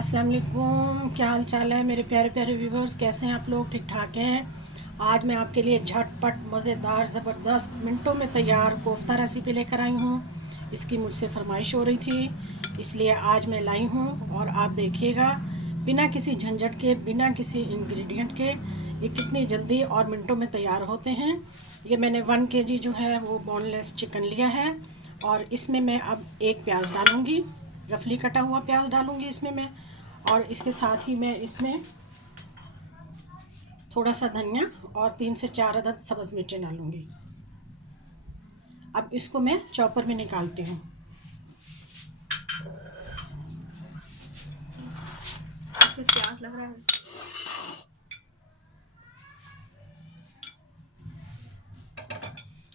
अस्सलाम वालेकुम, क्या हाल चाल है मेरे प्यारे प्यारे व्यूवर्स। कैसे हैं आप लोग? ठीक ठाक हैं। आज मैं आपके लिए झटपट मज़ेदार ज़बरदस्त मिनटों में तैयार कोफ्ता रेसिपी लेकर आई हूँ। इसकी मुझसे फरमाइश हो रही थी, इसलिए आज मैं लाई हूँ और आप देखिएगा बिना किसी झंझट के, बिना किसी इंग्रेडिएंट के ये कितनी जल्दी और मिनटों में तैयार होते हैं। ये मैंने 1 केजी जो है वो बोनलेस चिकन लिया है और इसमें मैं अब एक प्याज डालूँगी, रफली कटा हुआ प्याज डालूँगी इसमें मैं। और इसके साथ ही मैं इसमें थोड़ा सा धनिया और 3 से 4 अदद सब्ज़ मिर्चें डालूँगी। अब इसको मैं चॉपर में निकालती हूँ। इसमें प्याज लग रहा है।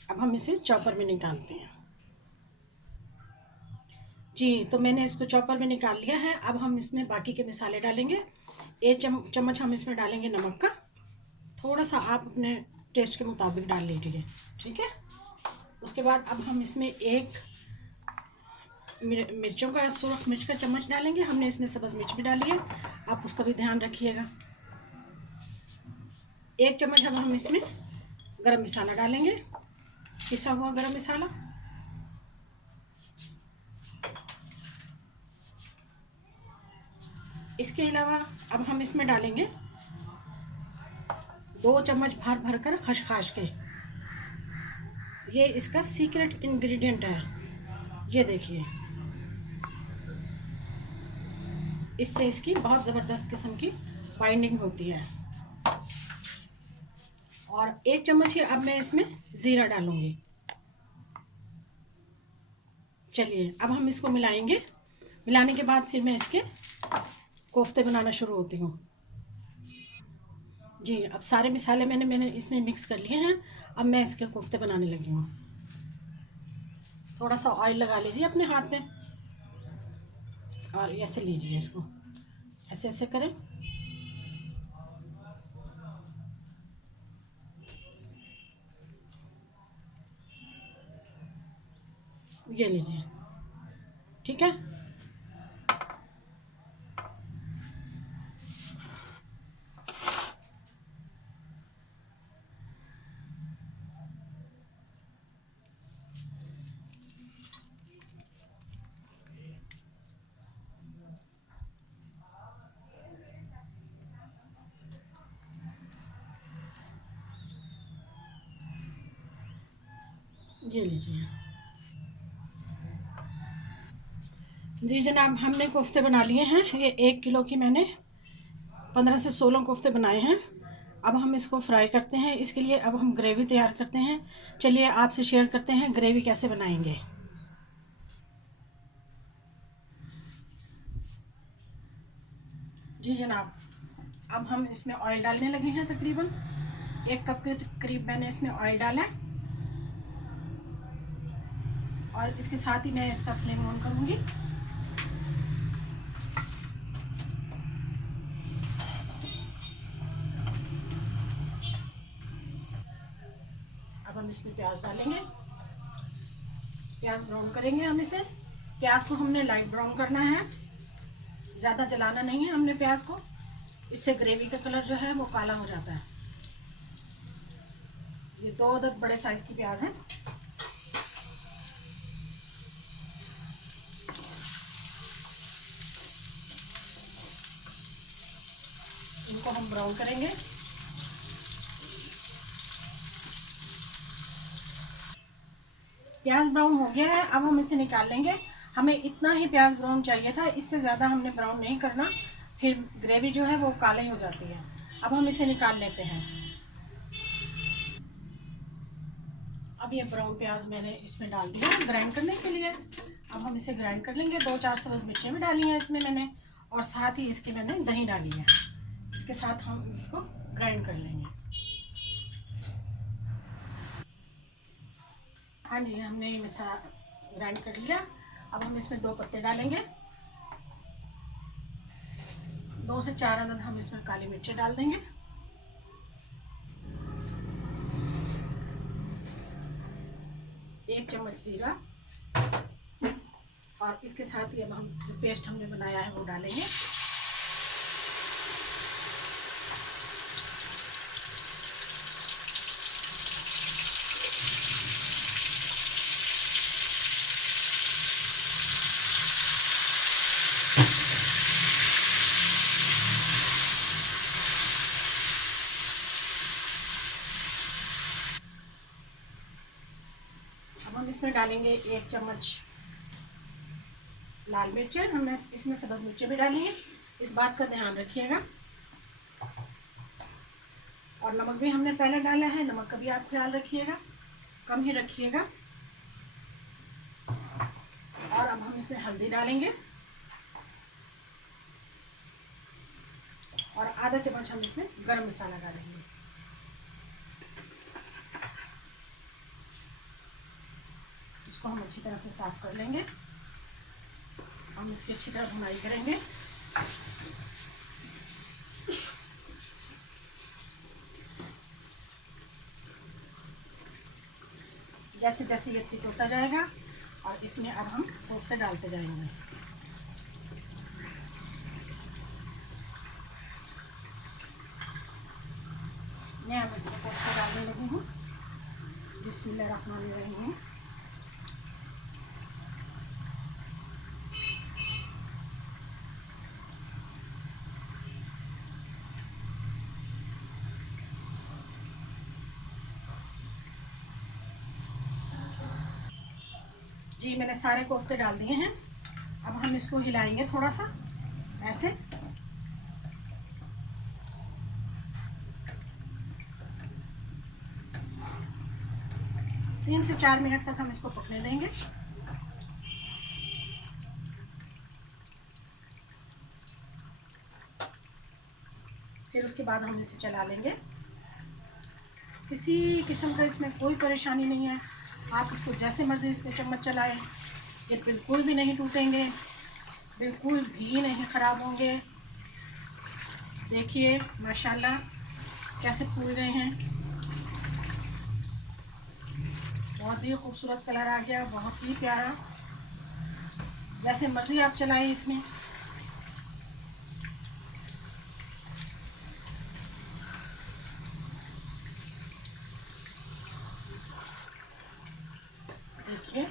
अब हम इसे चॉपर में निकालते हैं। जी, तो मैंने इसको चॉपर में निकाल लिया है। अब हम इसमें बाकी के मसाले डालेंगे। एक चम्मच हम इसमें डालेंगे नमक का, थोड़ा सा आप अपने टेस्ट के मुताबिक डाल लीजिए, ठीक है। उसके बाद अब हम इसमें एक मिर्चों का, सुरख मिर्च का चम्मच डालेंगे। हमने इसमें सब्ज़ मिर्च भी डाली है, आप उसका भी ध्यान रखिएगा। एक चम्मच अब हम इसमें गरम मसाला डालेंगे, पिसा हुआ गरम मसाला। इसके अलावा अब हम इसमें डालेंगे 2 चम्मच भर भर कर खसखस के। ये इसका सीक्रेट इंग्रेडिएंट है, ये देखिए। इससे इसकी बहुत ज़बरदस्त किस्म की बाइंडिंग होती है। और 1 चम्मच ही अब मैं इसमें ज़ीरा डालूंगी। चलिए अब हम इसको मिलाएंगे। मिलाने के बाद फिर मैं इसके कोफ्ते बनाना शुरू होती हूँ। जी, अब सारे मसाले मैंने इसमें मिक्स कर लिए हैं। अब मैं इसके कोफ्ते बनाने लगी हूँ। थोड़ा सा ऑयल लगा लीजिए अपने हाथ में और ऐसे लीजिए इसको, ऐसे ऐसे करें। ये लीजिए, ठीक है। ये लीजिए। जी जनाब, हमने कोफ्ते बना लिए हैं। ये 1 किलो की मैंने 15 से 16 कोफ्ते बनाए हैं। अब हम इसको फ्राई करते हैं। इसके लिए अब हम ग्रेवी तैयार करते हैं। चलिए आपसे शेयर करते हैं ग्रेवी कैसे बनाएंगे। जी जनाब, अब हम इसमें ऑयल डालने लगे हैं। तकरीबन 1 कप के करीब मैंने इसमें ऑयल डाला है और इसके साथ ही मैं इसका फ्लेम ऑन करूँगी। अब हम इसमें प्याज डालेंगे। प्याज ब्राउन करेंगे हम इसे। प्याज को हमने लाइट ब्राउन करना है, ज़्यादा जलाना नहीं है हमने प्याज को। इससे ग्रेवी का कलर जो है वो काला हो जाता है। ये 2 अदद बड़े साइज की प्याज हैं। इनको हम ब्राउन करेंगे। प्याज ब्राउन हो गया है, अब हम इसे निकाल लेंगे। हमें इतना ही प्याज ब्राउन चाहिए था, इससे ज़्यादा हमने ब्राउन नहीं करना, फिर ग्रेवी जो है वो काली हो जाती है। अब हम इसे निकाल लेते हैं। अब ये ब्राउन प्याज मैंने इसमें डाल दिया ग्राइंड करने के लिए। अब हम इसे ग्राइंड कर लेंगे। 2-4 सब्ज़ मिर्चें भी डाली हैं इसमें मैंने, और साथ ही इसके मैंने दही डाली है। इसके साथ हम इसको ग्राइंड कर लेंगे। हाँ जी, हमने ये मसाला ग्राइंड कर लिया। अब हम इसमें 2 पत्ते डालेंगे। 2 से 4 अदद हम इसमें काली मिर्चें डाल देंगे। एक चम्मच जीरा, और इसके साथ ही अब हम जो पेस्ट हमने बनाया है वो डालेंगे। इसमें डालेंगे 1 चम्मच लाल मिर्च। हमने इसमें सब्ज़ मिर्चें भी डाली हैं, इस बात का ध्यान रखिएगा। और नमक भी हमने पहले डाला है, नमक का भी आप ख्याल रखिएगा, कम ही रखिएगा। और अब हम इसमें हल्दी डालेंगे और आधा चम्मच हम इसमें गरम मसाला डालेंगे। इसको हम अच्छी तरह से साफ कर लेंगे। हम इसकी अच्छी तरह भुनाई करेंगे। जैसे जैसे ये ठीक होता जाएगा और इसमें अब हम कोफ्ते डालते जाएंगे। मैं अब इसको कोफ्ते डालने लगी हूँ। बिस्मिल्लाहिर्रहमानिर्रहीम। जी मैंने सारे कोफ्ते डाल दिए हैं। अब हम इसको हिलाएंगे थोड़ा सा ऐसे। तीन से 4 मिनट तक हम इसको पकने देंगे। फिर उसके बाद हम इसे चला लेंगे। किसी किस्म का इसमें कोई परेशानी नहीं है, आप इसको जैसे मर्ज़ी इसमें चम्मच चलाएं, ये बिल्कुल भी नहीं टूटेंगे, बिल्कुल भी नहीं ख़राब होंगे। देखिए माशाल्लाह कैसे फूल रहे हैं, बहुत ही खूबसूरत कलर आ गया, बहुत ही प्यारा। जैसे मर्ज़ी आप चलाएं इसमें। देखिए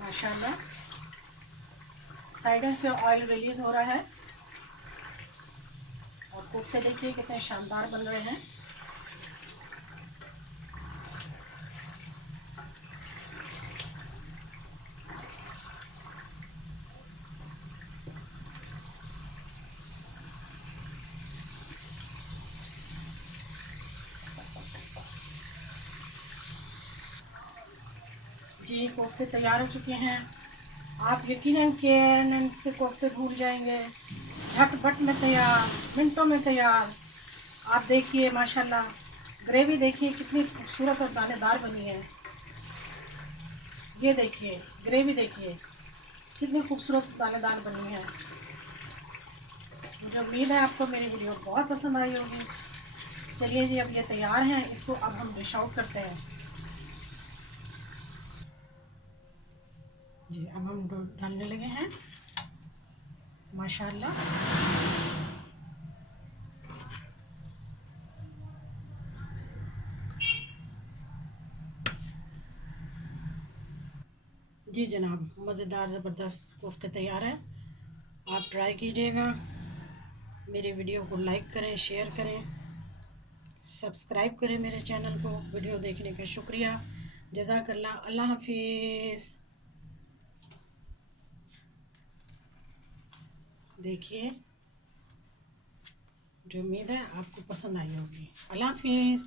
माशाल्लाह साइडों से ऑयल रिलीज़ हो रहा है और कोफ्ते देखिए कितने शानदार बन रहे हैं। जी कोफ्ते तैयार हो चुके हैं। आप यकीनन के इसके कोफ्ते भूल जाएंगे। झटपट में तैयार, मिनटों में तैयार। आप देखिए माशाल्लाह ग्रेवी देखिए कितनी खूबसूरत और दानेदार बनी है। ये देखिए ग्रेवी देखिए कितनी खूबसूरत दानेदार बनी है। मुझे उम्मीद है आपको मेरी वीडियो बहुत पसंद आई होगी। चलिए जी अब ये तैयार हैं, इसको अब हम डिश आउट करते हैं। जी अब हम डालने लगे हैं माशाल्लाह। जी जनाब मज़ेदार ज़बरदस्त कोफ्ते तैयार हैं, आप ट्राई कीजिएगा। मेरी वीडियो को लाइक करें, शेयर करें, सब्सक्राइब करें मेरे चैनल को। वीडियो देखने का शुक्रिया, जज़ाकल्लाह, अल्लाह हाफिज़। देखिए मुझे उम्मीद है आपको पसंद आई होगी। अल्लाह हाफिज़।